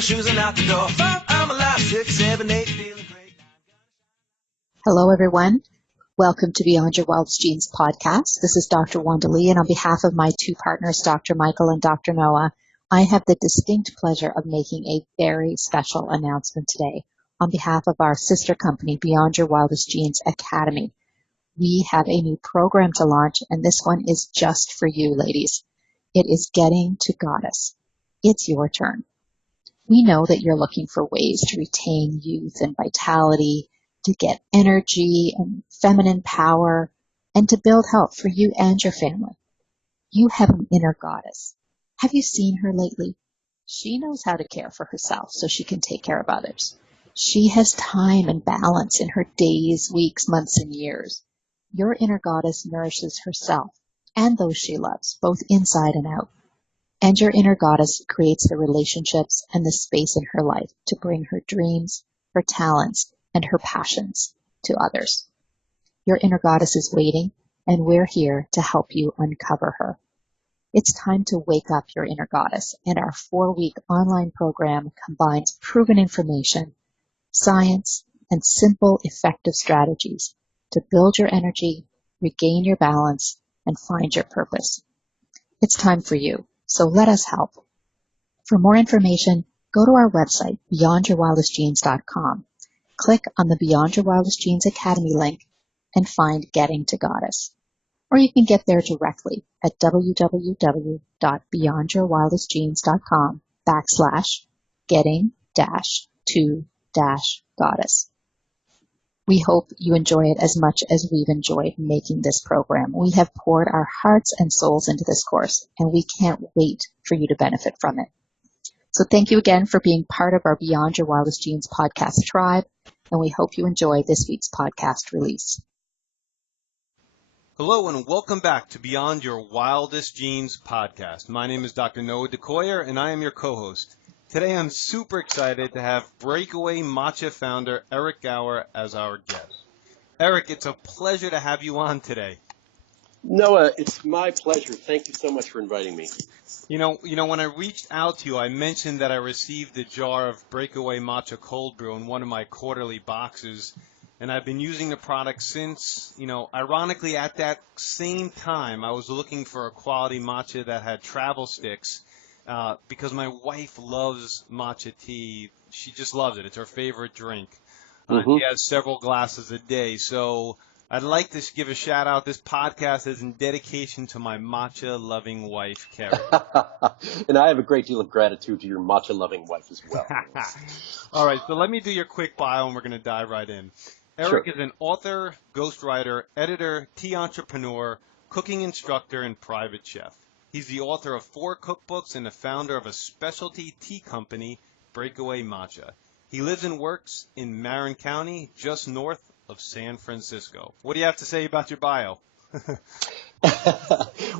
my shoes and out the door. 5, I'm alive. 6, 7, 8, feeling great. Hello, everyone. Welcome to Beyond Your Wildest Genes podcast. This is Dr. Wanda Lee, and on behalf of my two partners, Dr. Michael and Dr. Noah, I have the distinct pleasure of making a very special announcement today on behalf of our sister company, Beyond Your Wildest Genes Academy. We have a new program to launch, and this one is just for you, ladies. It is Getting to Goddess. It's your turn. We know that you're looking for ways to retain youth and vitality, to get energy and feminine power, and to build health for you and your family. You have an inner goddess. Have you seen her lately? She knows how to care for herself so she can take care of others. She has time and balance in her days, weeks, months, and years. Your inner goddess nourishes herself and those she loves, both inside and out. And your inner goddess creates the relationships and the space in her life to bring her dreams, her talents, and her passions to others. Your inner goddess is waiting, and we're here to help you uncover her. It's time to wake up your inner goddess, and our 4-week online program combines proven information, science, and simple, effective strategies to build your energy, regain your balance, and find your purpose. It's time for you, so let us help. For more information, go to our website, beyondyourwildestgenes.com. Click on the Beyond Your Wildest Genes Academy link and find Getting to Goddess. Or you can get there directly at www.beyondyourwildestgenes.com/getting-to-goddess. We hope you enjoy it as much as we've enjoyed making this program. We have poured our hearts and souls into this course, and we can't wait for you to benefit from it. So thank you again for being part of our Beyond Your Wildest Genes podcast tribe, and we hope you enjoy this week's podcast release. Hello and welcome back to Beyond Your Wildest Genes podcast. My name is Dr. Noah DeCoyer and I am your co-host. Today I'm super excited to have Breakaway Matcha founder Eric Gower as our guest. Eric, it's a pleasure to have you on today. Noah, it's my pleasure. Thank you so much for inviting me. You know, when I reached out to you, I mentioned that I received a jar of Breakaway Matcha cold brew in one of my quarterly boxes. And I've been using the product since, ironically at that same time, I was looking for a quality matcha that had travel sticks because my wife loves matcha tea. She just loves it. It's her favorite drink. She has several glasses a day. So I'd like to give a shout out. This podcast is in dedication to my matcha-loving wife, Carrie. And I have a great deal of gratitude to your matcha-loving wife as well. All right, so let me do your quick bio and we're going to dive right in. Eric is an author, ghostwriter, editor, tea entrepreneur, cooking instructor, and private chef. He's the author of 4 cookbooks and the founder of a specialty tea company, Breakaway Matcha. He lives and works in Marin County, just north of San Francisco. What do you have to say about your bio?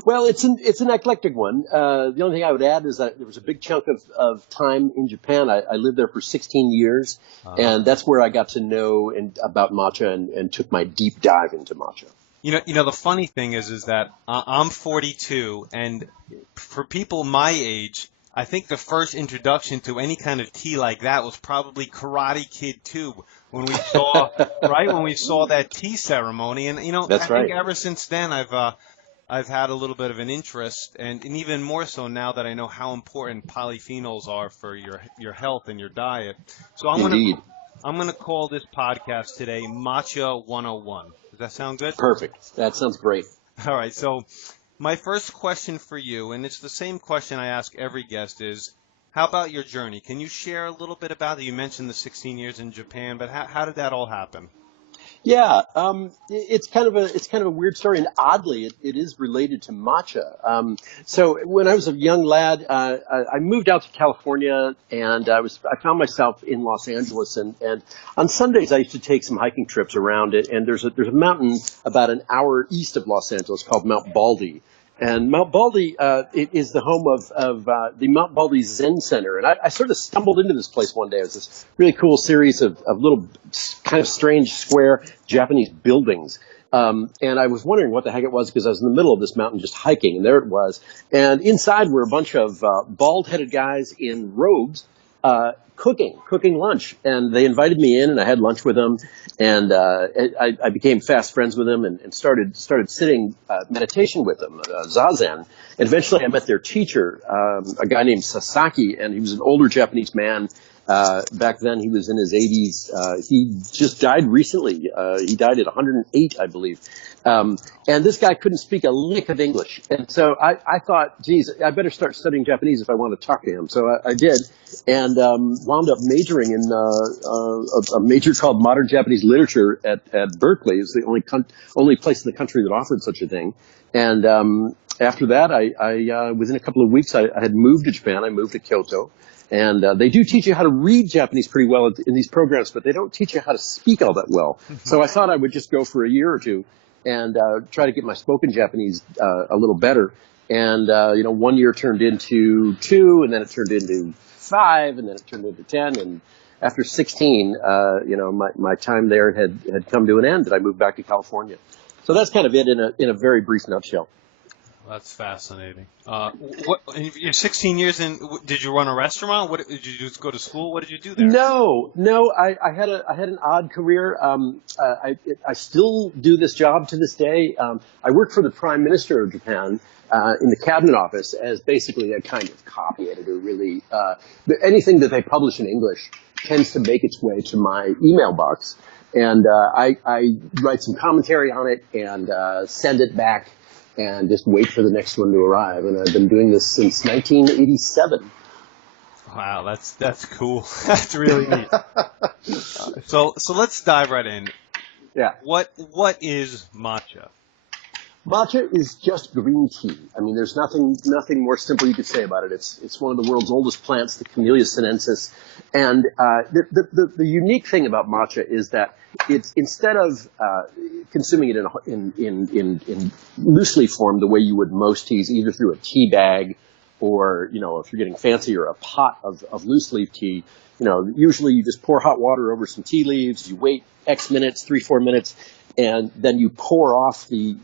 Well, it's an eclectic one. The only thing I would add is that there was a big chunk of time in Japan. I lived there for 16 years, and that's where I got to know about matcha and took my deep dive into matcha. You know, the funny thing is that I'm 42, and for people my age, I think the first introduction to any kind of tea like that was probably Karate Kid 2 when we saw when we saw that tea ceremony, and That's I think ever since then I've had a little bit of an interest, and even more so now that I know how important polyphenols are for your health and your diet. So I'm gonna call this podcast today Matcha 101. Does that sound good? Perfect. That sounds great. All right. So my first question for you, and it's the same question I ask every guest, is how about your journey? Can you share a little bit about it? You mentioned the 16 years in Japan, but how did that all happen? Yeah, it's kind of a weird story, and oddly, it is related to matcha. So when I was a young lad, I moved out to California, and I found myself in Los Angeles, and on Sundays I used to take some hiking trips around it. And there's a mountain about an hour east of Los Angeles called Mount Baldy. And Mount Baldy it is the home of the Mount Baldy Zen Center. And I sort of stumbled into this place one day. It was this really cool series of little kind of strange square Japanese buildings. And I was wondering what the heck it was because I was in the middle of this mountain just hiking, and there it was. And inside were a bunch of bald-headed guys in robes cooking lunch, and they invited me in, and I had lunch with them, and I became fast friends with them, and started sitting meditation with them, zazen. And eventually, I met their teacher, a guy named Sasaki, and he was an older Japanese man. Back then, he was in his 80s. He just died recently. He died at 108, I believe. And this guy couldn't speak a lick of English. And so I thought, geez, I better start studying Japanese if I want to talk to him. So I did, and wound up majoring in a major called Modern Japanese Literature at Berkeley. It's the only place in the country that offered such a thing. And after that, I within a couple of weeks, I had moved to Japan. I moved to Kyoto. And they do teach you how to read Japanese pretty well in these programs, but they don't teach you how to speak all that well. So I thought I would just go for a year or two and try to get my spoken Japanese a little better. And, 1 year turned into 2, and then it turned into 5, and then it turned into 10. And after 16, my time there had come to an end, and I moved back to California. So that's kind of it in a very brief nutshell. That's fascinating. You're 16 years in. Did you run a restaurant? What did you just go to school? What did you do there? No. I had an odd career. I still do this job to this day. I work for the Prime Minister of Japan in the cabinet office as basically a kind of copy editor. Really, anything that they publish in English tends to make its way to my email box, and I write some commentary on it and send it back. And just wait for the next one to arrive. And I've been doing this since 1987. Wow, that's cool. That's really neat. So let's dive right in. Yeah. What is matcha? Matcha is just green tea. I mean, there's nothing more simple you could say about it. It's one of the world's oldest plants, the Camellia sinensis. And the unique thing about matcha is that it's instead of consuming it in loose leaf form the way you would most teas, either through a tea bag or, if you're getting fancier, a pot of loose leaf tea, usually you just pour hot water over some tea leaves, you wait X minutes, 3-4 minutes, and then you pour off the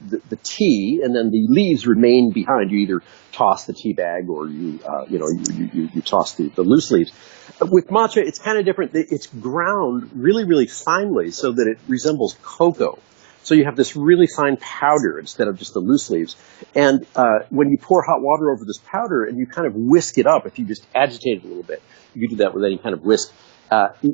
tea, and then the leaves remain behind. You either toss the tea bag or you toss the loose leaves. With matcha, it's kind of different. It's ground really, really finely so that it resembles cocoa. So you have this really fine powder instead of just the loose leaves. And when you pour hot water over this powder and you kind of whisk it up, if you just agitate it a little bit, you can do that with any kind of whisk,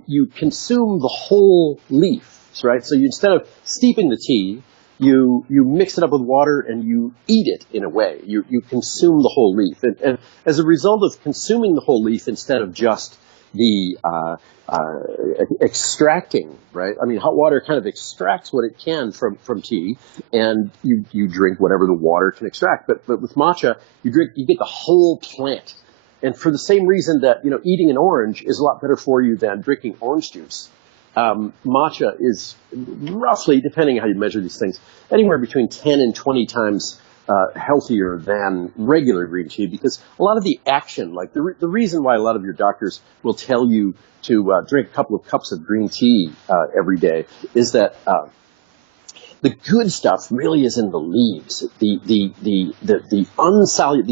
you consume the whole leaf. Right? So instead of steeping the tea, you mix it up with water and you eat it in a way. You consume the whole leaf. And as a result of consuming the whole leaf instead of just the extracting, right? I mean, hot water kind of extracts what it can from tea, and you drink whatever the water can extract. But with matcha, you get the whole plant. And for the same reason that, eating an orange is a lot better for you than drinking orange juice. Matcha is roughly, depending on how you measure these things, anywhere between 10 and 20 times healthier than regular green tea, because a lot of the action, like the reason why a lot of your doctors will tell you to drink a couple of cups of green tea every day is that the good stuff really is in the leaves. The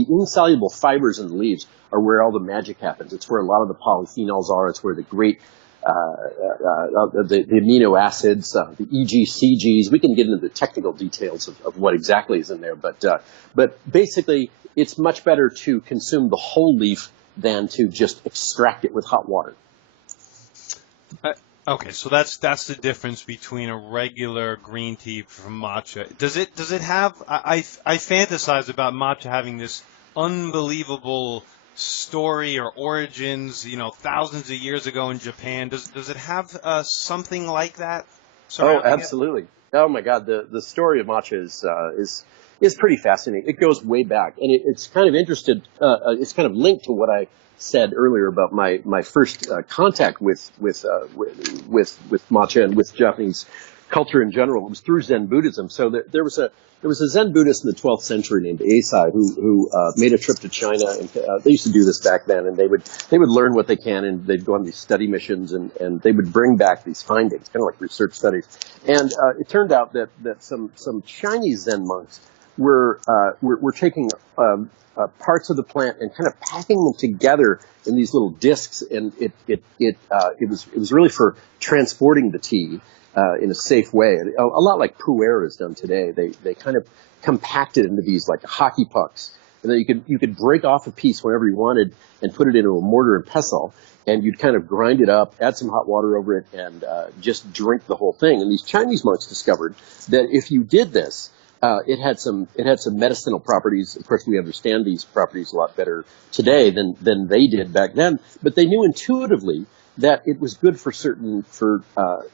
insoluble fibers in the leaves are where all the magic happens. It's where a lot of the polyphenols are. It's where the great the amino acids, the EGCGs. We can get into the technical details of what exactly is in there, but basically, it's much better to consume the whole leaf than to just extract it with hot water. Okay, so that's the difference between a regular green tea from matcha. Does it have? I fantasize about matcha having this unbelievable story or origins, thousands of years ago in Japan. Does it have something like that? Oh, absolutely. Oh my God, the story of matcha is pretty fascinating. It goes way back, and it's kind of it's kind of linked to what I said earlier about my first contact with matcha and with Japanese culture in general. It was through Zen Buddhism. So there was a Zen Buddhist in the 12th century named Eisai who made a trip to China, and they used to do this back then, and they would learn what they can, and they'd go on these study missions, and they would bring back these findings, kind of like research studies. And it turned out that some Chinese Zen monks we're taking parts of the plant and kind of packing them together in these little discs, and it was really for transporting the tea in a safe way, a lot like pu'er is done today. They kind of compact it into these like hockey pucks, and then you could break off a piece whenever you wanted and put it into a mortar and pestle, and you'd kind of grind it up, add some hot water over it, and just drink the whole thing. And these Chinese monks discovered that if you did this, it had some medicinal properties. Of course, we understand these properties a lot better today than they did back then. But they knew intuitively that it was good for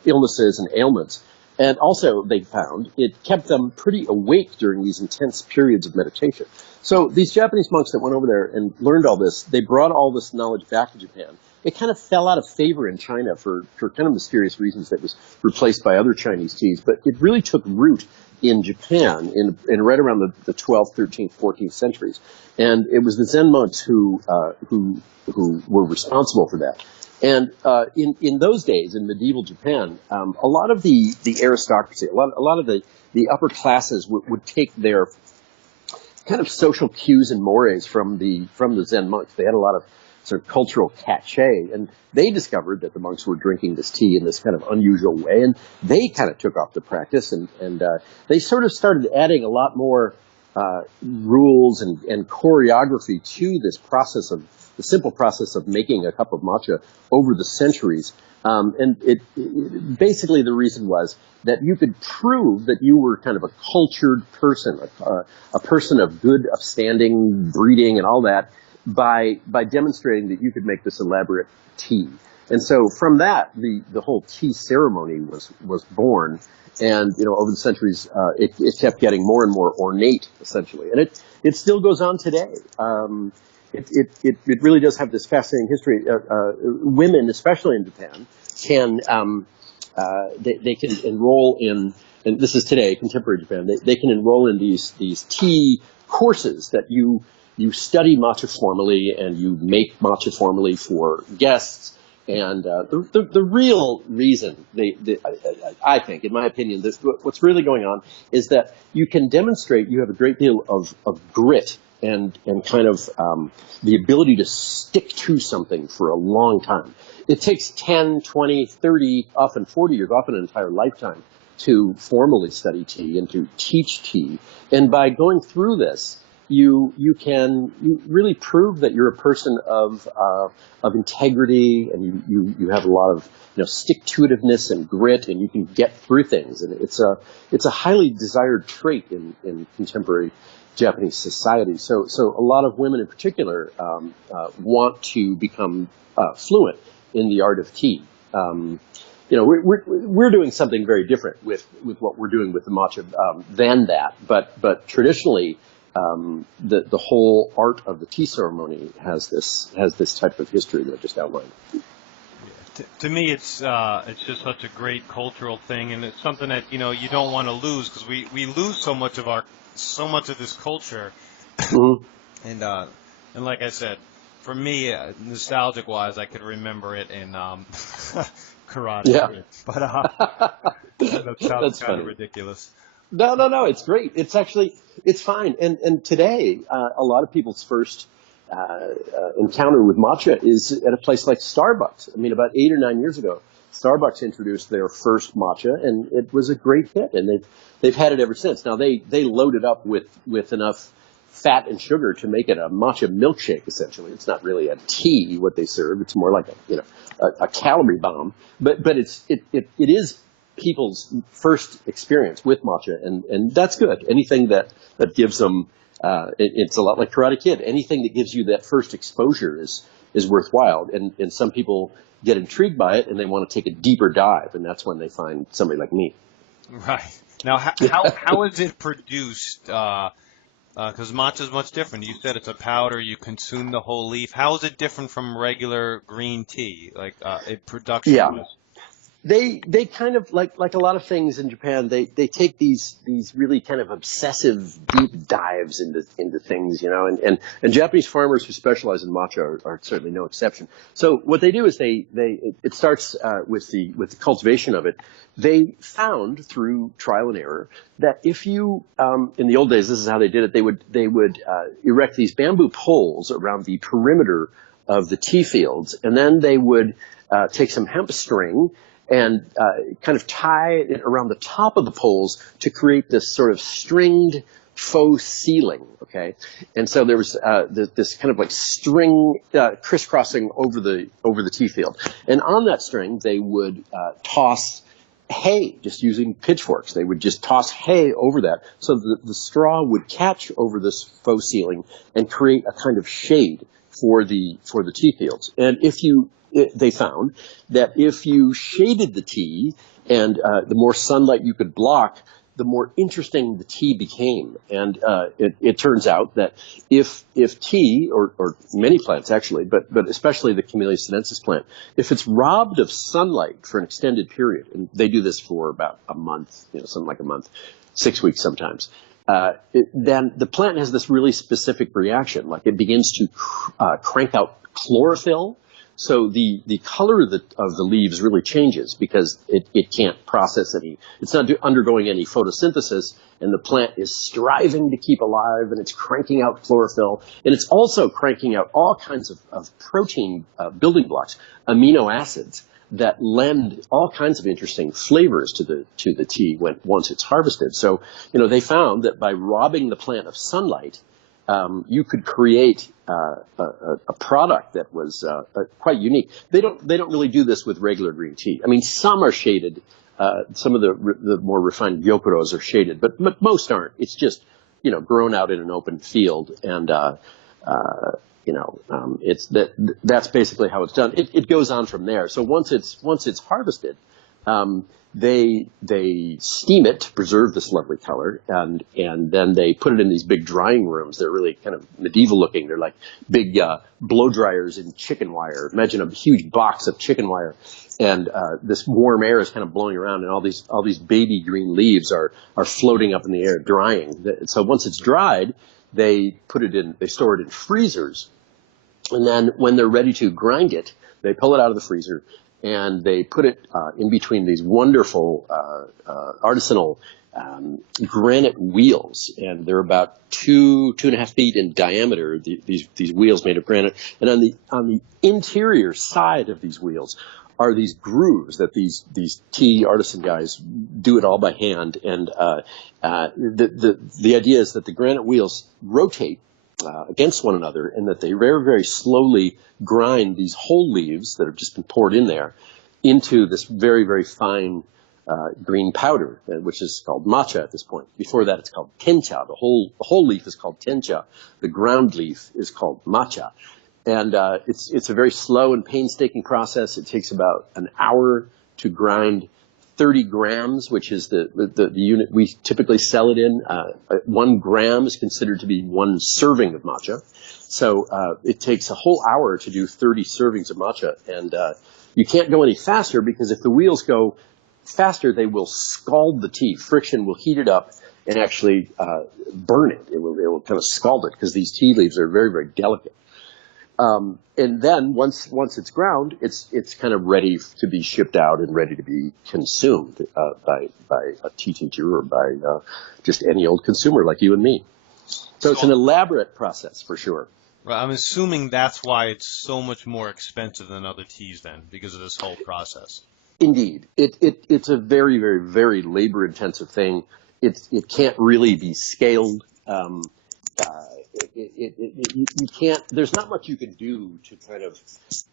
illnesses and ailments. And also, they found it kept them pretty awake during these intense periods of meditation. So these Japanese monks that went over there and learned all this, they brought all this knowledge back to Japan. It kind of fell out of favor in China for kind of mysterious reasons that was replaced by other Chinese teas. But it really took root in Japan in right around the 12th, 13th, 14th centuries. And it was the Zen monks who were responsible for that. And in those days, in medieval Japan, a lot of the aristocracy, a lot of the upper classes would take their kind of social cues and mores from the Zen monks. They had a lot of sort of cultural cachet, and they discovered that the monks were drinking this tea in this kind of unusual way, and they kind of took off the practice, and they sort of started adding a lot more rules and choreography to this process of the simple process of making a cup of matcha over the centuries. And basically the reason was that you could prove that you were kind of a cultured person, a person of good upstanding breeding and all that, by demonstrating that you could make this elaborate tea. And so from that, the whole tea ceremony was born. And, over the centuries, it kept getting more and more ornate, essentially. And it still goes on today. It really does have this fascinating history. Women, especially in Japan, they can enroll in, and this is today, contemporary Japan, they can enroll in these tea courses that you study matcha formally and you make matcha formally for guests. And the real reason, I think, in my opinion, what's really going on is that you can demonstrate you have a great deal of grit and kind of the ability to stick to something for a long time. It takes 10, 20, 30, often 40 years, often an entire lifetime to formally study tea and to teach tea. And by going through this, you really prove that you're a person of integrity, and you have a lot of stick-to-itiveness and grit, and you can get through things. And it's a highly desired trait in contemporary Japanese society. So a lot of women in particular want to become fluent in the art of tea. We're doing something very different with what we're doing with the matcha than that. But traditionally, the whole art of the tea ceremony has this type of history that I just outlined. To me, it's just such a great cultural thing, and it's something that you don't want to lose, because we lose so much of this culture. Mm-hmm. And like I said, for me, nostalgic wise, I could remember it in karate. Yeah. But that sounds kind of ridiculous. No, it's great. It's fine. And today, a lot of people's first encounter with matcha is at a place like Starbucks. I mean, about 8 or 9 years ago, Starbucks introduced their first matcha, and it was a great hit. And they've had it ever since. Now they load it up with enough fat and sugar to make it a matcha milkshake. Essentially, it's not really a tea what they serve. It's more like a calorie bomb. But it is people's first experience with matcha, and that's good. Anything that gives them, it's a lot like Karate Kid. Anything that gives you that first exposure is worthwhile. And some people get intrigued by it and they want to take a deeper dive, and that's when they find somebody like me. Right. Now, how is it produced? Because matcha is much different. You said it's a powder. You consume the whole leaf. How is it different from regular green tea, like production? They kind of like a lot of things in Japan. They take these really kind of obsessive deep dives into things, and Japanese farmers who specialize in matcha are certainly no exception. So what they do is it starts with the cultivation of it. They found through trial and error that if you in the old days, this is how they did it. They would erect these bamboo poles around the perimeter of the tea fields, and then they would take some hemp string and kind of tie it around the top of the poles to create this sort of stringed faux ceiling, okay? And so there was this kind of like string crisscrossing over the tea field. And on that string, they would toss hay, just using pitchforks. They would just toss hay over that so that the straw would catch over this faux ceiling and create a kind of shade for the tea fields. And they found that if you shaded the tea and the more sunlight you could block, the more interesting the tea became. And it turns out that if tea, or many plants actually, but especially the Camellia sinensis plant, if it's robbed of sunlight for an extended period, and they do this for about a month, something like a month, 6 weeks sometimes, then the plant has this really specific reaction. Like it begins to crank out chlorophyll. So the color of the leaves really changes because it can't process it's not undergoing any photosynthesis, and the plant is striving to keep alive, and it's cranking out chlorophyll, and it's also cranking out all kinds of protein building blocks, amino acids that lend all kinds of interesting flavors to the tea once it's harvested. So, they found that by robbing the plant of sunlight, you could create a product that was quite unique. They don't really do this with regular green tea. I mean, some are shaded. Some of the more refined gyokuros are shaded, but most aren't. It's just grown out in an open field, and that's basically how it's done. It goes on from there. So once it's harvested, they steam it to preserve this lovely color, and then they put it in these big drying rooms. They're really kind of medieval looking. They're like big blow dryers in chicken wire. Imagine a huge box of chicken wire, and this warm air is kind of blowing around, and all these baby green leaves are floating up in the air, drying. So once it's dried, they store it in freezers, and then when they're ready to grind it, they pull it out of the freezer. And they put it in between these wonderful artisanal granite wheels, and they're about 2.5 feet in diameter. These wheels made of granite, and on the interior side of these wheels are these grooves that these tea artisan guys do it all by hand. And the idea is that the granite wheels rotate against one another, and that they very, very slowly grind these whole leaves that have just been poured in there into this very, very fine green powder, which is called matcha at this point. Before that, it's called tencha. The whole leaf is called tencha. The ground leaf is called matcha. And it's a very slow and painstaking process. It takes about an hour to grind 30 grams, which is the unit we typically sell it in. 1 gram is considered to be 1 serving of matcha. So it takes a whole hour to do 30 servings of matcha. And you can't go any faster, because if the wheels go faster, they will scald the tea. Friction will heat it up and actually burn it. It will kind of scald it, because these tea leaves are very, very delicate. And then once it's ground, it's kind of ready to be shipped out and ready to be consumed by a tea teacher or by just any old consumer like you and me. So it's an elaborate process for sure. Right, I'm assuming that's why it's so much more expensive than other teas then, because of this whole process. Indeed, it's a very, very, very labor intensive thing. It can't really be scaled. You can't. There's not much you can do to kind of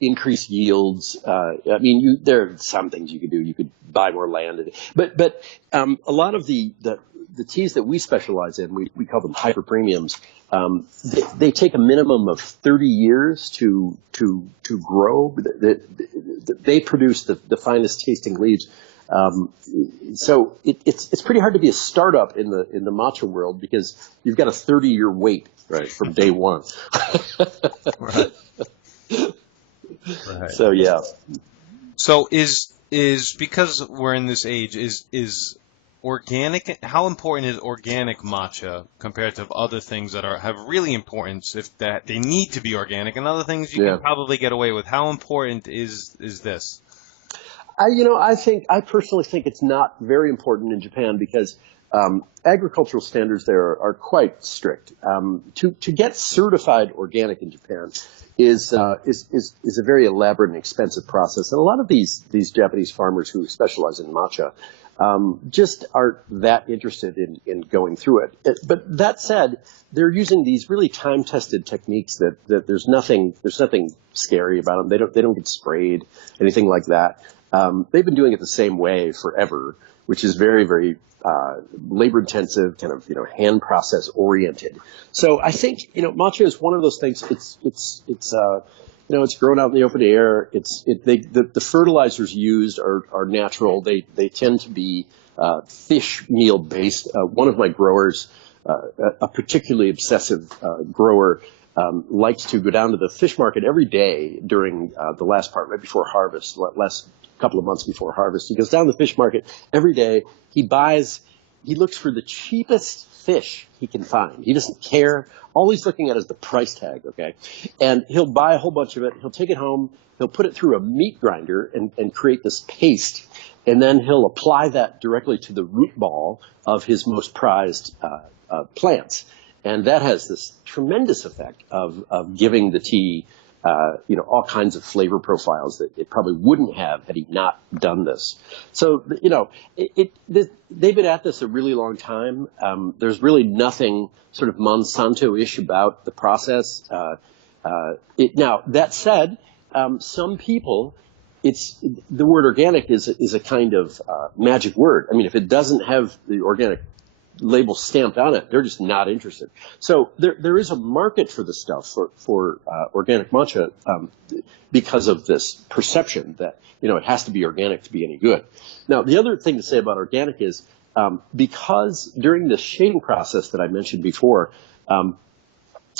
increase yields. I mean, there are some things you could do. You could buy more land, but a lot of the teas that we specialize in, we call them hyper premiums. They take a minimum of 30 years to grow. They produce the finest tasting leaves. So it's pretty hard to be a startup in the matcha world, because you've got a 30-year wait, right, from day one. Right. Right. So yeah. So is is because we're in this age, is organic, how important is organic matcha compared to other things that have really importance, if that they need to be organic, and other things you can probably get away with? How important is this? I personally think it's not very important in Japan because agricultural standards there are quite strict. To get certified organic in Japan is a very elaborate and expensive process, and a lot of these Japanese farmers who specialize in matcha just aren't that interested in going through it. But that said, they're using these really time-tested techniques that there's nothing scary about them. They don't get sprayed, anything like that. They've been doing it the same way forever, which is very, very labor-intensive, kind of hand process oriented. So I think matcha is one of those things. It's grown out in the open air. The fertilizers used are natural. They tend to be fish meal based. One of my growers, a particularly obsessive grower, likes to go down to the fish market every day during the last part, right before harvest, last couple of months before harvest. He goes down to the fish market every day. He looks for the cheapest fish he can find. He doesn't care. All he's looking at is the price tag, okay? And he'll buy a whole bunch of it. He'll take it home. He'll put it through a meat grinder and create this paste. And then he'll apply that directly to the root ball of his most prized plants. And that has this tremendous effect of giving the tea all kinds of flavor profiles that it probably wouldn't have had he not done this. So, they've been at this a really long time. There's really nothing sort of Monsanto-ish about the process. Now, that said, some people, the word organic is a kind of magic word. I mean, if it doesn't have the organic label stamped on it, they're just not interested. So there is a market for this stuff for organic matcha because of this perception that it has to be organic to be any good. Now, the other thing to say about organic is because during the shading process that I mentioned before,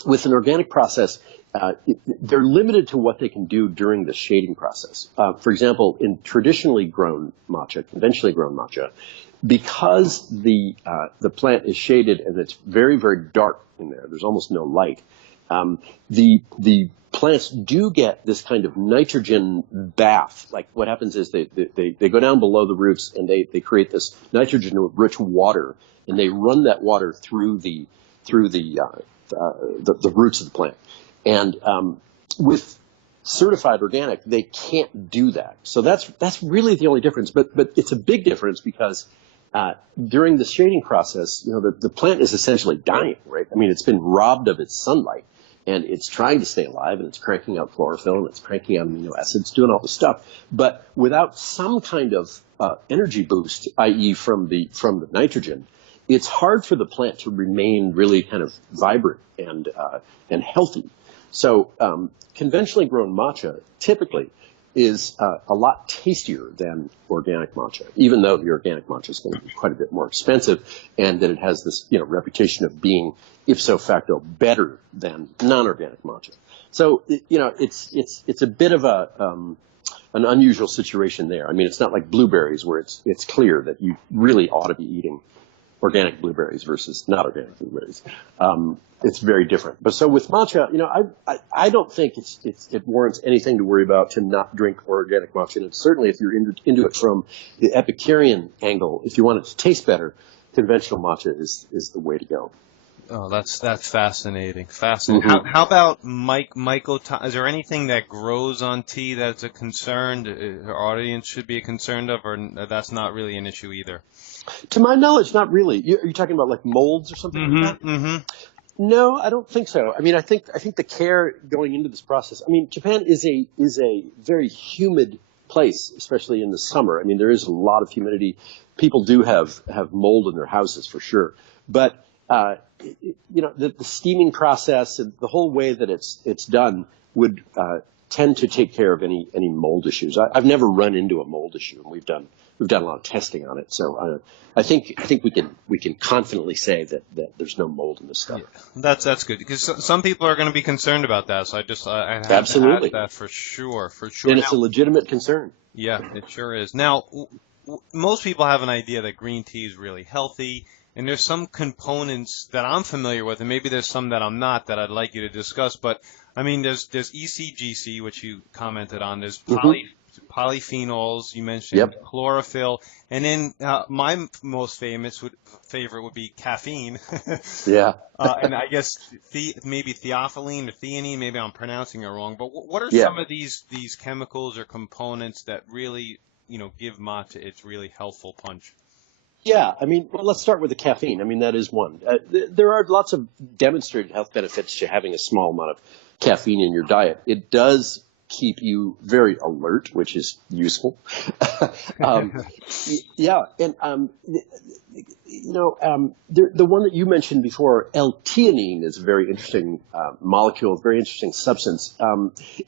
with an organic process, they're limited to what they can do during the shading process. For example, in traditionally grown matcha, conventionally grown matcha, because the plant is shaded and it's very, very dark in there, there's almost no light, the plants do get this kind of nitrogen bath. Like what happens is they go down below the roots and they create this nitrogen-rich water, and they run that water through the roots of the plant. And with certified organic, they can't do that. So that's really the only difference. But it's a big difference because during the shading process, the plant is essentially dying, right? I mean, it's been robbed of its sunlight, and it's trying to stay alive, and it's cranking out chlorophyll, and it's cranking out amino acids, doing all this stuff. But without some kind of energy boost, i.e. from the nitrogen, it's hard for the plant to remain really kind of vibrant and healthy. So conventionally grown matcha typically is a lot tastier than organic matcha, even though the organic matcha is going to be quite a bit more expensive, and that it has this reputation of being ipso facto better than non-organic matcha. So it's a bit of an unusual situation there. I mean, it's not like blueberries where it's clear that you really ought to be eating organic blueberries versus not organic blueberries. It's very different. But so with matcha, I don't think it warrants anything to worry about to not drink organic matcha. And certainly if you're into it from the Epicurean angle, if you want it to taste better, conventional matcha is the way to go. Oh, that's fascinating. Fascinating. Mm-hmm. How about myco? Is there anything that grows on tea that's a concern? Our audience should be concerned of, or that's not really an issue either? To my knowledge, not really. Are you talking about like molds or something like that? Mm-hmm. No, I don't think so. I mean, I think the care going into this process. I mean, Japan is a very humid place, especially in the summer. I mean, there is a lot of humidity. People do have mold in their houses for sure, but the steaming process and the whole way that it's done would tend to take care of any mold issues. I've never run into a mold issue, and we've done we've done a lot of testing on it. So I think we can confidently say that there's no mold in this stuff. Yeah, that's good, because some people are going to be concerned about that. So I have Absolutely. to add that for sure. And it's a legitimate concern. Yeah, it sure is. Now, most people have an idea that green tea is really healthy, and there's some components that I'm familiar with, and maybe there's some that I'm not that I'd like you to discuss. But I mean, there's ECGC, which you commented on. There's polyphenols, you mentioned, chlorophyll, and then my most favorite would be caffeine. Yeah. And I guess maybe theophylline or theanine. Maybe I'm pronouncing it wrong. But what are some of these chemicals or components that really, give matcha its really healthful punch? Yeah, I mean, well, let's start with the caffeine. I mean, that is one. There are lots of demonstrated health benefits to having a small amount of caffeine in your diet. It does keep you very alert, which is useful. Yeah, and the one that you mentioned before, L-theanine, is a very interesting molecule, very interesting substance.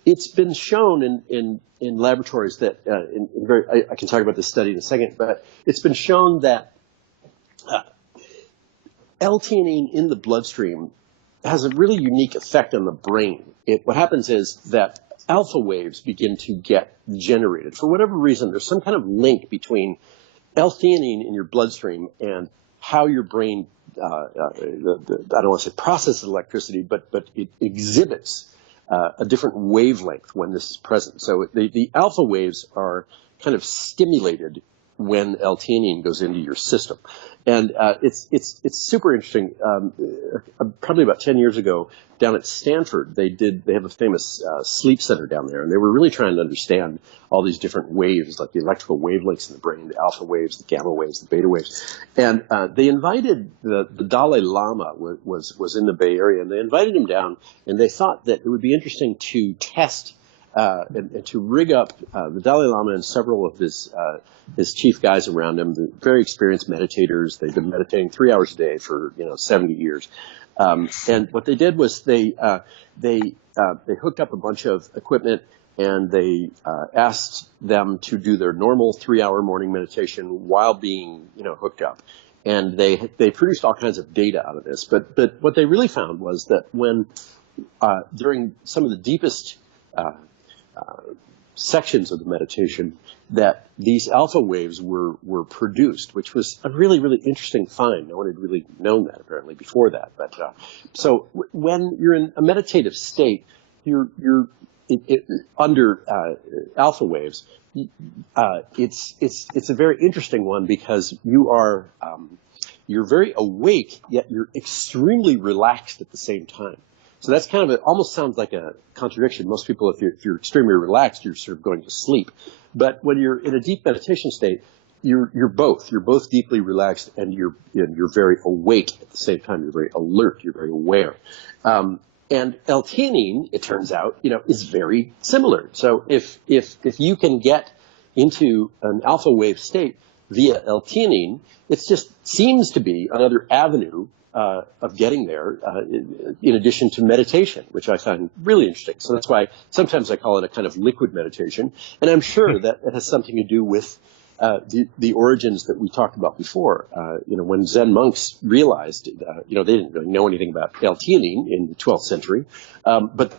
It's been shown in laboratories that I can talk about this study in a second, but it's been shown that L-theanine in the bloodstream has a really unique effect on the brain. What happens is that alpha waves begin to get generated. For whatever reason, there's some kind of link between L-theanine in your bloodstream and how your brain, I don't want to say processes electricity, but it exhibits a different wavelength when this is present. So the alpha waves are kind of stimulated when L-theanine goes into your system. And it's super interesting. Probably about 10 years ago, down at Stanford, they have a famous sleep center down there, and they were really trying to understand all these different waves, like the electrical wavelengths in the brain, the alpha waves, the gamma waves, the beta waves. And they invited the Dalai Lama was in the Bay Area, and they invited him down, and they thought that it would be interesting to test and to rig up the Dalai Lama and several of his chief guys around him, very experienced meditators. They've been meditating 3 hours a day for 70 years. And what they did was they hooked up a bunch of equipment, and they asked them to do their normal 3-hour morning meditation while being hooked up. And they produced all kinds of data out of this. But what they really found was that when during some of the deepest sections of the meditation, that these alpha waves were produced, which was a really, really interesting find. No one had really known that apparently before that. But so when you're in a meditative state, you're under alpha waves. It's a very interesting one because you're very awake, yet you're extremely relaxed at the same time. So that's kind of it almost sounds like a contradiction. Most people, if you're extremely relaxed, you're sort of going to sleep. But when you're in a deep meditation state, you're both deeply relaxed, and you're very awake at the same time. You're very alert. You're very aware. And L-theanine, it turns out, is very similar. So if you can get into an alpha wave state via L-theanine, it just seems to be another avenue of getting there, in addition to meditation, which I find really interesting. So that's why sometimes I call it a kind of liquid meditation. And I'm sure that it has something to do with the origins that we talked about before. When Zen monks realized, they didn't really know anything about L-theanine in the 12th century, but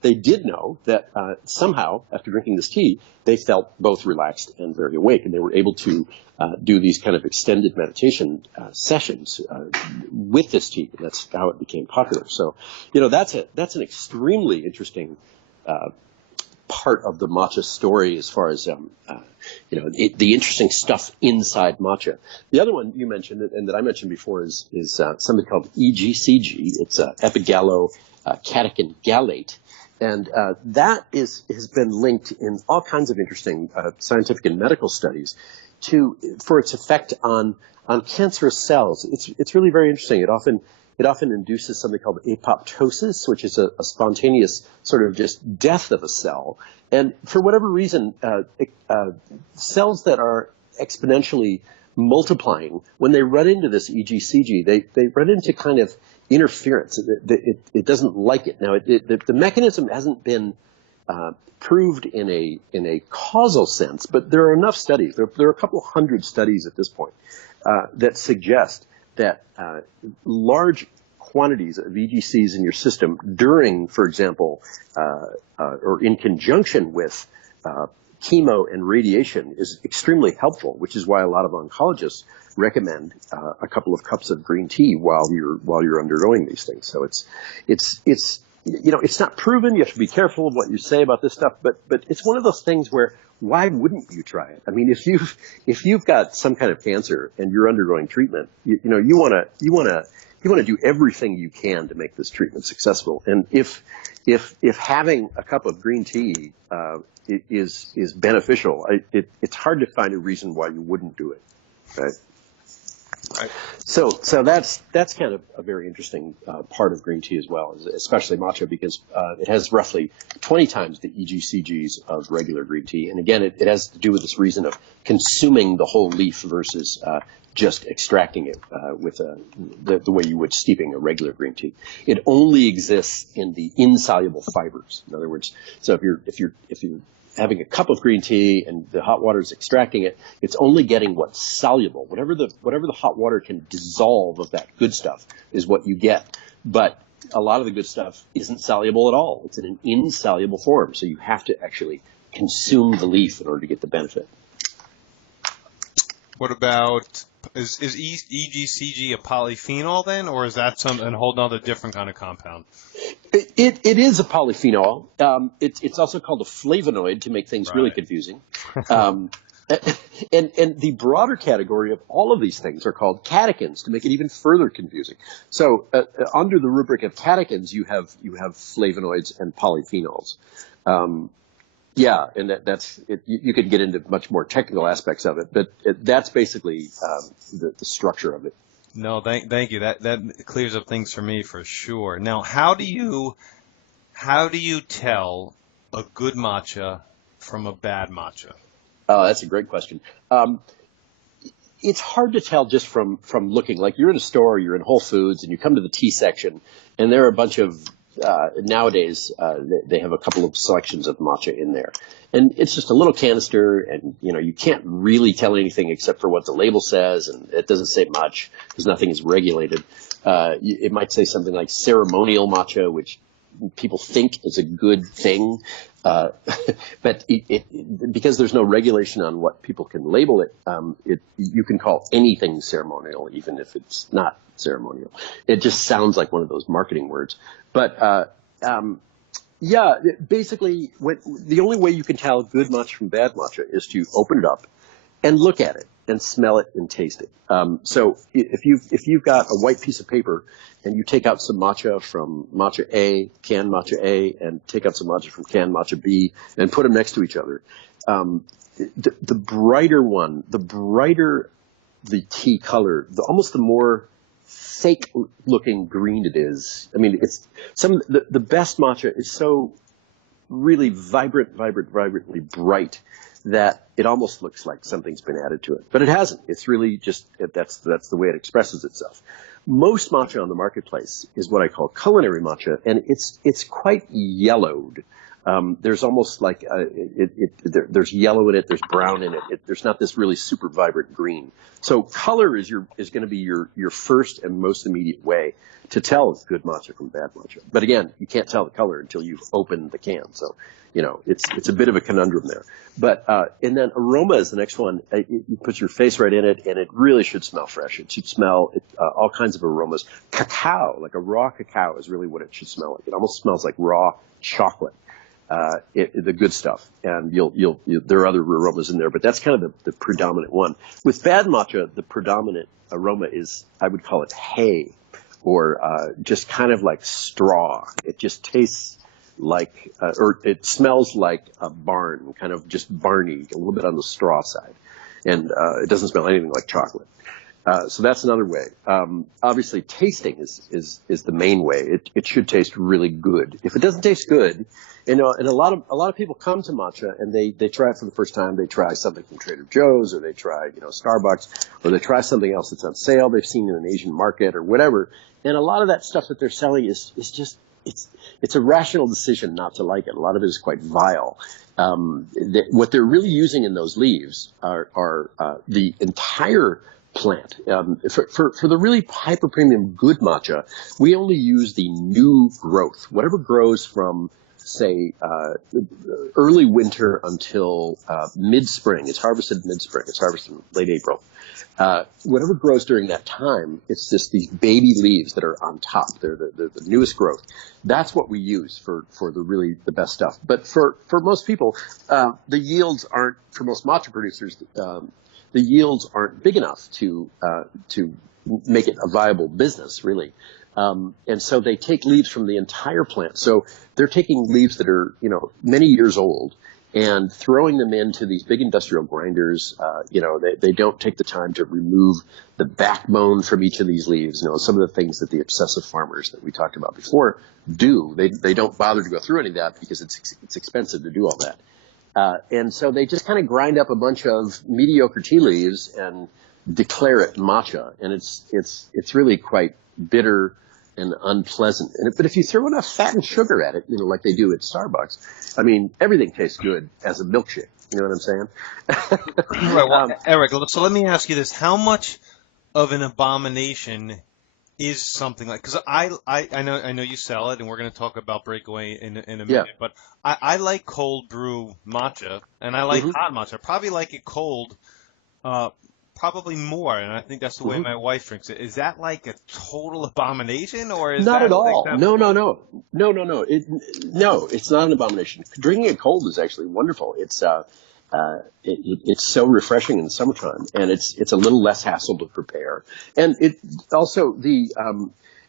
they did know that somehow, after drinking this tea, they felt both relaxed and very awake, and they were able to do these kind of extended meditation sessions with this tea. And that's how it became popular. So, that's an extremely interesting part of the matcha story as far as the interesting stuff inside matcha. The other one you mentioned and that I mentioned before is something called EGCG. It's epigallocatechin gallate. And that has been linked in all kinds of interesting scientific and medical studies for its effect on cancerous cells. It's really very interesting. It often induces something called apoptosis, which is a spontaneous sort of just death of a cell. And for whatever reason, cells that are exponentially multiplying, when they run into this EGCG, they run into kind of interference. It doesn't like it. Now, the mechanism hasn't been proved in a causal sense, but there are enough studies. There are a couple hundred studies at this point that suggest that large quantities of EGCs in your system during, for example, or in conjunction with chemo and radiation is extremely helpful, which is why a lot of oncologists recommend a couple of cups of green tea while you're undergoing these things. So it's it's not proven. You have to be careful of what you say about this stuff, but it's one of those things where why wouldn't you try it? I mean, if you've got some kind of cancer and you're undergoing treatment, you want to do everything you can to make this treatment successful. And if having a cup of green tea is beneficial, it's hard to find a reason why you wouldn't do it, right? Right. So that's kind of a very interesting part of green tea as well, especially matcha, because it has roughly 20 times the EGCGs of regular green tea. And again, it has to do with this reason of consuming the whole leaf versus just extracting it with the way you would steeping a regular green tea. It only exists in the insoluble fibers. In other words, so if you're having a cup of green tea and the hot water is extracting it, it's only getting what's soluble. Whatever the hot water can dissolve of that good stuff is what you get. But a lot of the good stuff isn't soluble at all. It's in an insoluble form. So you have to actually consume the leaf in order to get the benefit. What about, is EGCG a polyphenol then, or is that a whole other different kind of compound? It is a polyphenol. It's also called a flavonoid to make things really confusing. And the broader category of all of these things are called catechins to make it even further confusing. So under the rubric of catechins, you have flavonoids and polyphenols. And that's it. You could get into much more technical aspects of it, but that's basically the structure of it. No, thank you. That clears up things for me for sure. Now, how do you tell a good matcha from a bad matcha? Oh, that's a great question. It's hard to tell just from looking. Like you're in a store, you're in Whole Foods, and you come to the tea section, and there are a bunch of nowadays they have a couple of selections of matcha in there, and it's just a little canister, and you can't really tell anything except for what the label says, and it doesn't say much because nothing is regulated. It might say something like ceremonial matcha, which people think is a good thing, but because there's no regulation on what people can label it, you can call anything ceremonial, even if it's not ceremonial. It just sounds like one of those marketing words. But basically, the only way you can tell good matcha from bad matcha is to open it up and look at it and smell it and taste it. So if you've got a white piece of paper and you take out some matcha from matcha A, canned matcha A, and take out some matcha from canned matcha B and put them next to each other, the brighter one, the brighter the tea color, almost the more fake looking green it is. I mean, it's the best matcha is so really vibrantly bright that it almost looks like something's been added to it, but it hasn't. It's really just that's the way it expresses itself. Most matcha on the marketplace is what I call culinary matcha, and it's quite yellowed. There's almost like there's yellow in it, there's brown in it. There's not this really super vibrant green. So color is going to be your first and most immediate way to tell good matcha from bad matcha. But again, you can't tell the color until you've opened the can. So it's a bit of a conundrum there. But and then aroma is the next one. You put your face right in it, and it really should smell fresh. It should smell all kinds of aromas. Cacao, like a raw cacao, is really what it should smell like. It almost smells like raw chocolate. The good stuff, and there are other aromas in there, but that's kind of the predominant one. With bad matcha, the predominant aroma is, I would call it hay, or just kind of like straw. It just tastes like, or it smells like a barn, kind of just barny, a little bit on the straw side, and it doesn't smell anything like chocolate. So that's another way. Obviously, tasting is the main way. It should taste really good. If it doesn't taste good, and a lot of people come to matcha and they try it for the first time. They try something from Trader Joe's, or they try Starbucks, or they try something else that's on sale they've seen in an Asian market or whatever. And a lot of that stuff that they're selling is just it's a rational decision not to like it. A lot of it is quite vile. What they're really using in those leaves are the entire plant. For the really hyper premium good matcha, we only use the new growth, whatever grows from, say, early winter until mid-spring. It's harvested mid-spring. It's harvested in late April. Whatever grows during that time, it's just these baby leaves that are on top. They're the newest growth. That's what we use for the best stuff. But for most people, the yields aren't, for most matcha producers, the yields aren't big enough to make it a viable business, really. And so they take leaves from the entire plant. So they're taking leaves that are, many years old and throwing them into these big industrial grinders. They don't take the time to remove the backbone from each of these leaves. Some of the things that the obsessive farmers that we talked about before do. They don't bother to go through any of that because it's expensive to do all that. And so they just kind of grind up a bunch of mediocre tea leaves and declare it matcha. And it's really quite bitter and unpleasant. But if you throw enough fat and sugar at it, like they do at Starbucks, I mean, everything tastes good as a milkshake. You know what I'm saying? Right. Well, Eric, so let me ask you this. How much of an abomination is something like, because I know you sell it, and we're going to talk about Breakaway in a minute, but I like cold brew matcha, and I like hot matcha. I probably like it cold, probably more, and I think that's the way my wife drinks it. Is that like a total abomination, or is not that at all? acceptable? No. It's not an abomination. Drinking it cold is actually wonderful. It's so refreshing in the summertime, and it's a little less hassle to prepare. And it also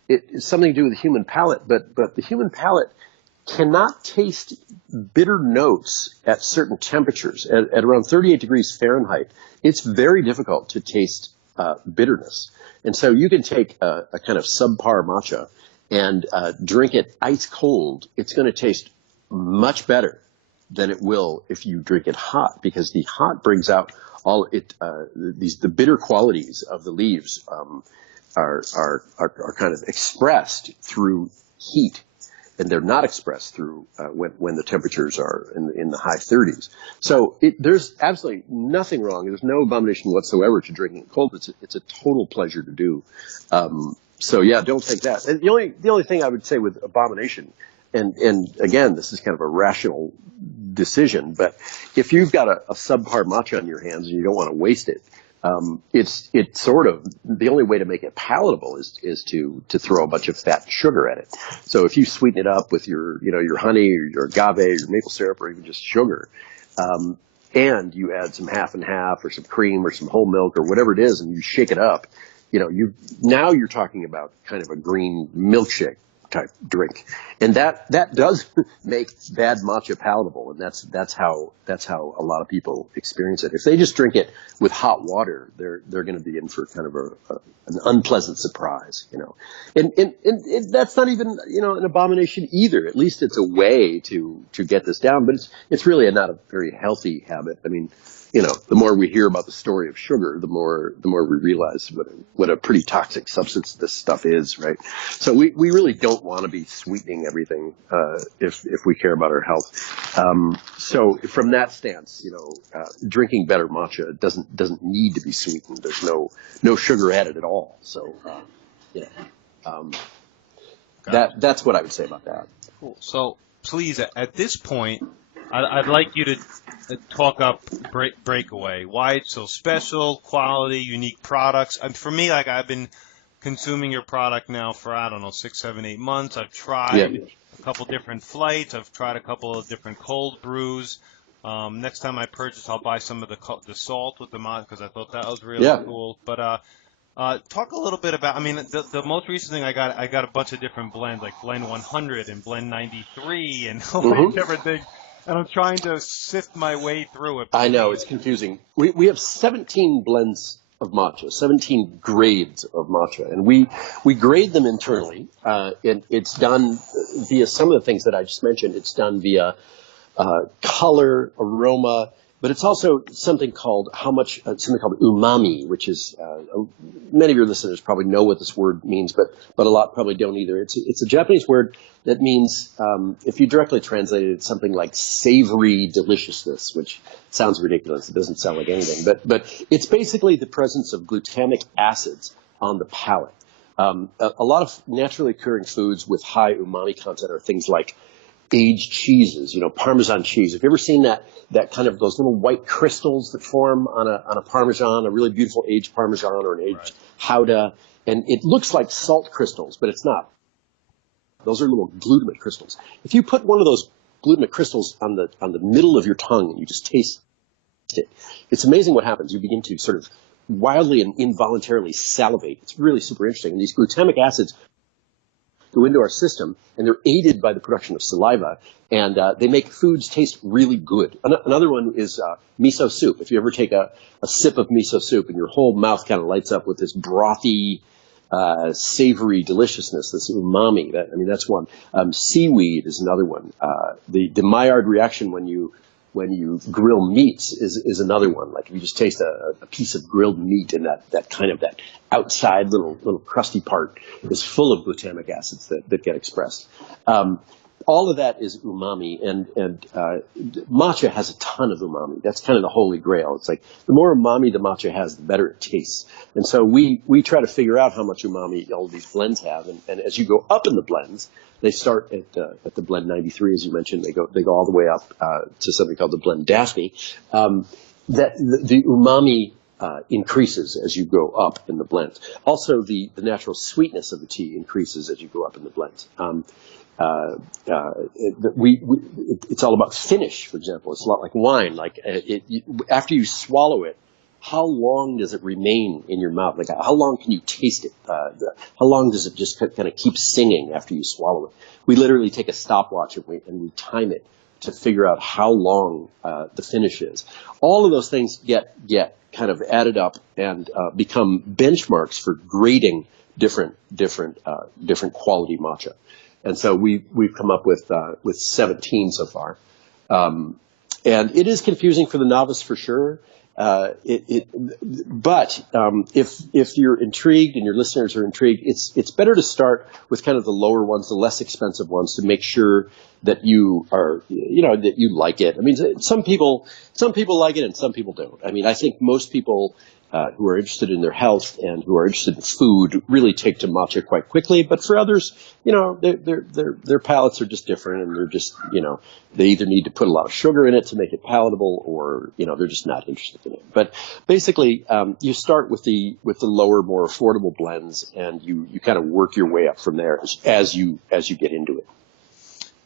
it's something to do with the human palate, but the human palate cannot taste bitter notes at certain temperatures. At around 38 degrees Fahrenheit, it's very difficult to taste bitterness. And so you can take a kind of subpar matcha and drink it ice cold. It's going to taste much better than it will if you drink it hot, because the hot brings out the bitter qualities of the leaves are kind of expressed through heat, and they're not expressed through when the temperatures are in the high 30s. So there's absolutely nothing wrong. There's no abomination whatsoever to drinking it cold. It's a total pleasure to do. So yeah, don't take that. And the only thing I would say with abomination, and again, this is kind of a rational decision, but if you've got a subpar matcha on your hands and you don't want to waste it, it's sort of the only way to make it palatable is to throw a bunch of fat and sugar at it. So if you sweeten it up with your honey or your agave or your maple syrup or even just sugar, and you add some half and half or some cream or some whole milk or whatever it is, and you shake it up, now you're talking about kind of a green milkshake type drink, and that does make bad matcha palatable, and that's how a lot of people experience it. If they just drink it with hot water, they're going to be in for kind of an unpleasant surprise, and that's not even an abomination either. At least it's a way to get this down, but it's really not a very healthy habit. I mean, the more we hear about the story of sugar, the more we realize what a pretty toxic substance this stuff is, right? So we really don't want to be sweetening everything if we care about our health. So from that stance, drinking better matcha doesn't need to be sweetened. There's no sugar added at all. So that's what I would say about that. Cool. So please, at this point, I'd like you to talk up Breakaway. Why it's so special, quality, unique products. And for me, I've been consuming your product now for, 6, 7, 8 months. I've tried a couple different flights. I've tried a couple of different cold brews. Next time I purchase, I'll buy some of the salt with the mod, because I thought that was really cool. But talk a little bit about, the most recent thing I got a bunch of different blends, like Blend 100 and Blend 93 and a whole bunch of different things. And I'm trying to sift my way through it. I know, it's confusing. We have 17 blends of matcha, 17 grades of matcha, and we grade them internally. And it's done via some of the things that I just mentioned. It's done via color, aroma, But it's also something called something called umami, which is many of your listeners probably know what this word means, but a lot probably don't either. It's a Japanese word that means, if you directly translate it, it's something like savory deliciousness, which sounds ridiculous. It doesn't sound like anything, but it's basically the presence of glutamic acids on the palate. A lot of naturally occurring foods with high umami content are things like aged cheeses, Parmesan cheese. Have you ever seen that kind of those little white crystals that form on a Parmesan, a really beautiful aged Parmesan or an aged Gouda? And it looks like salt crystals, but it's not. Those are little glutamate crystals. If you put one of those glutamate crystals on the middle of your tongue and you just taste it, it's amazing what happens. You begin to sort of wildly and involuntarily salivate. It's really super interesting. And these glutamic acids go into our system, and they're aided by the production of saliva, and they make foods taste really good. Another one is miso soup. If you ever take a sip of miso soup and your whole mouth kind of lights up with this brothy, savory deliciousness, this umami, that's one. Seaweed is another one. The Maillard reaction when you grill meats is another one. Like if you just taste a piece of grilled meat, and that kind of that outside little crusty part is full of glutamic acids that get expressed. All of that is umami, and matcha has a ton of umami. That's kind of the holy grail. It's like the more umami the matcha has, the better it tastes. And so we try to figure out how much umami all of these blends have. And as you go up in the blends, they start at the blend 93, as you mentioned. They go all the way up to something called the blend Daphne. The umami increases as you go up in the blends. Also, the natural sweetness of the tea increases as you go up in the blends. It's all about finish, for example. It's a lot like wine. Like after you swallow it, how long does it remain in your mouth? Like how long can you taste it? How long does it just kind of keep singing after you swallow it? We literally take a stopwatch and we time it to figure out how long the finish is. All of those things get kind of added up and become benchmarks for grading different quality matcha. And so we've come up with 17 so far, and it is confusing for the novice for sure. But if you're intrigued and your listeners are intrigued, it's better to start with kind of the lower ones, the less expensive ones, to make sure that you are, that you like it. I mean, some people like it and some people don't. I mean, I think most people who are interested in their health and who are interested in food really take to matcha quite quickly. But for others, their palates are just different, and they're just, they either need to put a lot of sugar in it to make it palatable, or they're just not interested in it. But basically, you start with the lower, more affordable blends, and you kind of work your way up from there as you get into it.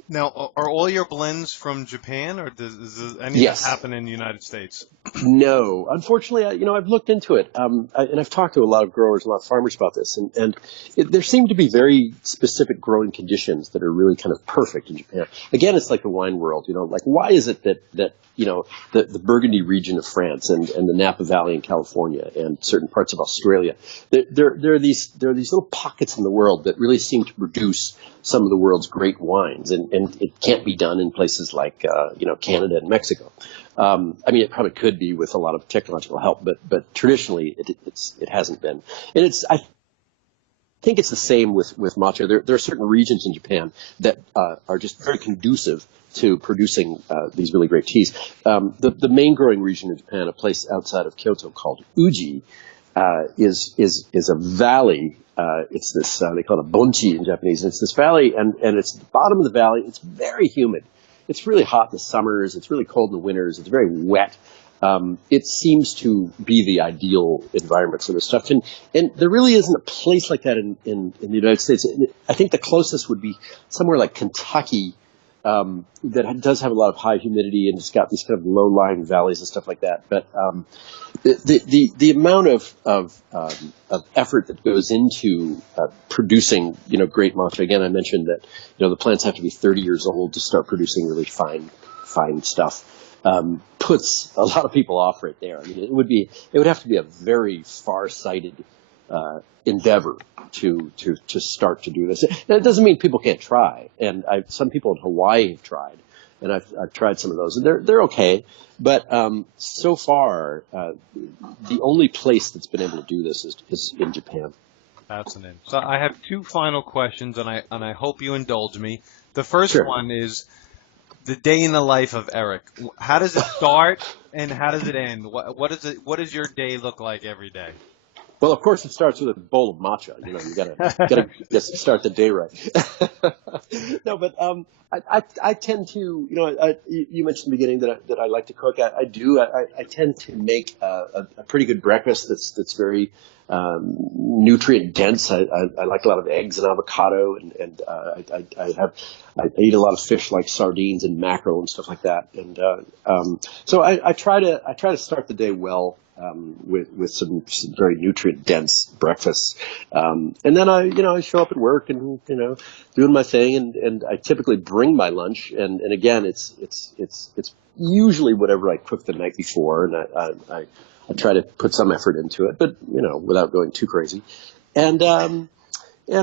Now, are all your blends from Japan, or does any of that happen in the United States? No, unfortunately, I've looked into it, and I've talked to a lot of growers, a lot of farmers about this, and there seem to be very specific growing conditions that are really kind of perfect in Japan. Again, it's like the wine world, like why is it that the Burgundy region of France and the Napa Valley in California and certain parts of Australia, there are these little pockets in the world that really seem to produce some of the world's great wines, and it can't be done in places like Canada and Mexico. I mean, it probably could be with a lot of technological help, but traditionally it hasn't been. And I think it's the same with matcha. There are certain regions in Japan that are just very conducive to producing these really great teas. The main growing region in Japan, a place outside of Kyoto called Uji, is a valley. It's this, they call it a bonchi in Japanese. And it's this valley, and it's at the bottom of the valley. It's very humid. It's really hot in the summers. It's really cold in the winters. It's very wet. It seems to be the ideal environment for this stuff. And there really isn't a place like that in the United States. I think the closest would be somewhere like Kentucky, that does have a lot of high humidity, and it's got these kind of low-lying valleys and stuff like that. But the amount of effort that goes into producing, great matcha. Again, I mentioned that the plants have to be 30 years old to start producing really fine stuff. Puts a lot of people off right there. I mean, it would have to be a very far-sighted endeavor to start to do this. Now, it doesn't mean people can't try, and some people in Hawaii have tried, and I've tried some of those, and they're okay. But so far, the only place that's been able to do this is in Japan. Fascinating. So I have two final questions, and I hope you indulge me. The first Sure. one is the day in the life of Eric. How does it start and how does it end? What does your day look like every day? Well, of course, it starts with a bowl of matcha. You know, you gotta just start the day right. No, but I tend to, you know, you mentioned in the beginning that I like to cook. I do. I tend to make a pretty good breakfast that's very nutrient dense. I like a lot of eggs and avocado, and I eat a lot of fish like sardines and mackerel and stuff like that. And so I try to start the day well. With some very nutrient dense breakfasts, and then I show up at work and doing my thing, and I typically bring my lunch, and again it's usually whatever I cooked the night before, and I try to put some effort into it, but without going too crazy, and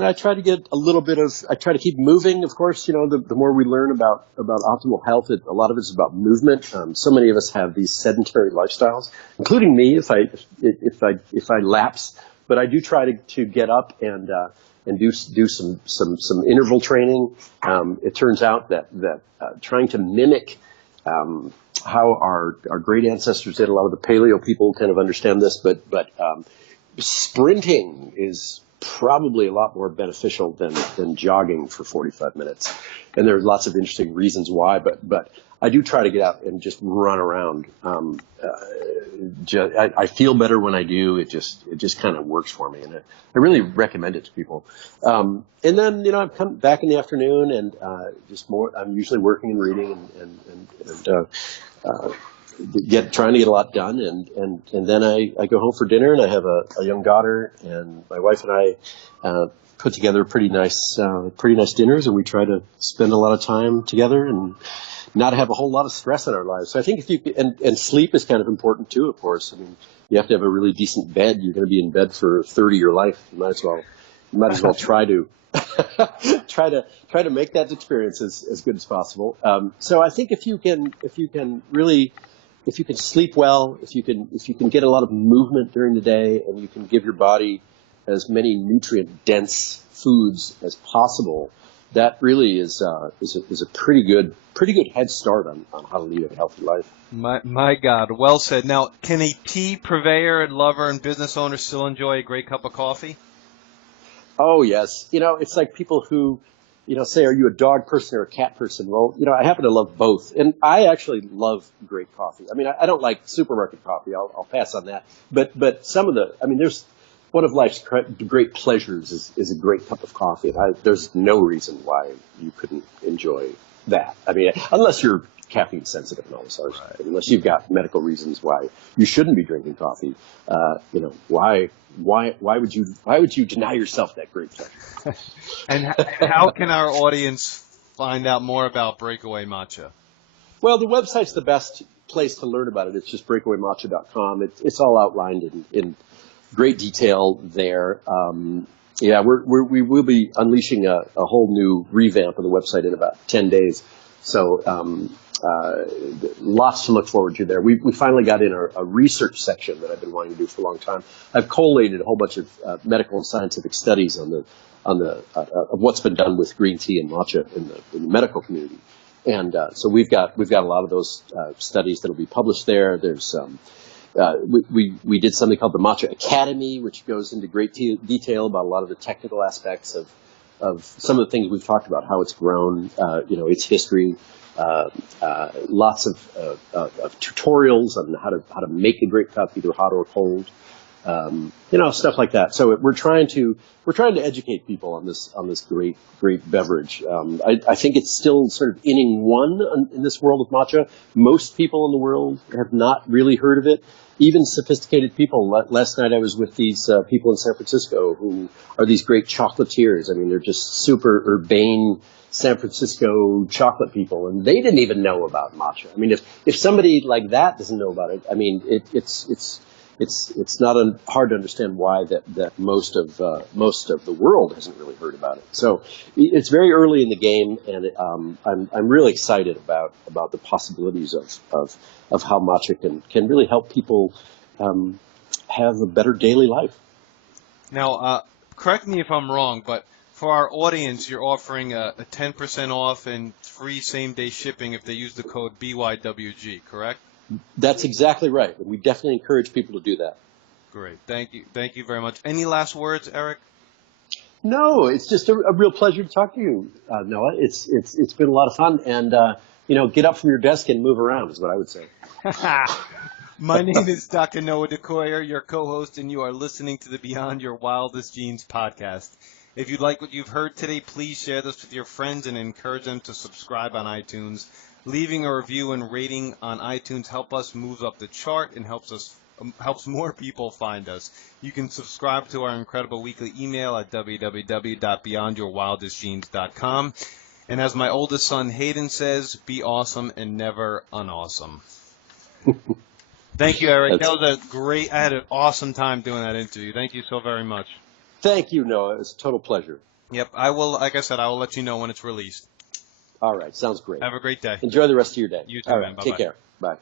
I try to get a little bit of, I try to keep moving. Of course, the more we learn about optimal health, a lot of it's about movement. So many of us have these sedentary lifestyles, including me if I lapse. But I do try to get up and do some interval training. It turns out that trying to mimic how our great ancestors did, a lot of the paleo people kind of understand this, but sprinting is probably a lot more beneficial than jogging for 45 minutes. And there's lots of interesting reasons why, but I do try to get out and just run around. I feel better when I do. It just kind of works for me, and I really recommend it to people. And then I've come back in the afternoon, and I'm usually working and reading and trying to get a lot done, and then I go home for dinner, and I have a young daughter, and my wife and I put together pretty nice dinners, and we try to spend a lot of time together and not have a whole lot of stress in our lives. So I think and sleep is kind of important too, of course. I mean, you have to have a really decent bed. You're going to be in bed for 30 of your life. You might as well try to try to make that experience as good as possible. So I think if you can sleep well, if you can get a lot of movement during the day, and you can give your body as many nutrient dense foods as possible, that really is a pretty good head start on how to lead a healthy life. My God, well said. Now, can a tea purveyor and lover and business owner still enjoy a great cup of coffee? Oh yes, it's like people who say, are you a dog person or a cat person? Well, I happen to love both. And I actually love great coffee. I mean, I don't like supermarket coffee. I'll pass on that. But there's one of life's great pleasures is a great cup of coffee. And there's no reason why you couldn't enjoy that. I mean, unless you're caffeine sensitive and all this other stuff, unless you've got medical reasons why you shouldn't be drinking coffee. Why would you deny yourself that great pleasure? And how can our audience find out more about Breakaway Matcha? Well, the website's the best place to learn about it. It's just breakawaymatcha.com. It's all outlined in great detail there. We will be unleashing a whole new revamp of the website in about 10 days. So lots to look forward to there. We finally got in a research section that I've been wanting to do for a long time. I've collated a whole bunch of medical and scientific studies of what's been done with green tea and matcha in the medical community, and so we've got a lot of those studies that'll be published there. There's we did something called the Matcha Academy, which goes into great detail about a lot of the technical aspects of some of the things we've talked about, how it's grown, its history. Lots of tutorials on how to make a great cup, either hot or cold, stuff like that. So we're trying to educate people on this great beverage. I think it's still sort of inning one in this world of matcha. Most people in the world have not really heard of it. Even sophisticated people. Last night I was with these people in San Francisco who are these great chocolatiers. I mean, they're just super urbane San Francisco chocolate people, and they didn't even know about matcha. I mean, if somebody like that doesn't know about it, I mean, it's it's not hard to understand why that most of the world hasn't really heard about it. So it's very early in the game, and I'm really excited about the possibilities of how matcha can really help people have a better daily life. Now, correct me if I'm wrong, but for our audience, you're offering a 10% off and free same-day shipping if they use the code BYWG, correct? That's exactly right. We definitely encourage people to do that. Great. Thank you very much. Any last words, Eric? No, it's just a real pleasure to talk to you, Noah. It's been a lot of fun, and get up from your desk and move around is what I would say. My name is Dr. Noah DeCoyer, your co-host, and you are listening to the Beyond Your Wildest Genes podcast. If you like what you've heard today, please share this with your friends and encourage them to subscribe on iTunes. Leaving a review and rating on iTunes help us move up the chart and helps more people find us. You can subscribe to our incredible weekly email at www.beyondyourwildestgenes.com. And as my oldest son Hayden says, be awesome and never unawesome. Thank you, Eric. That was I had an awesome time doing that interview. Thank you so very much. Thank you, Noah. It was a total pleasure. Yep, I will, like I said, I will let you know when it's released. All right, sounds great. Have a great day. Enjoy the rest of your day. You too, All man. right, Bye-bye. take care. Bye.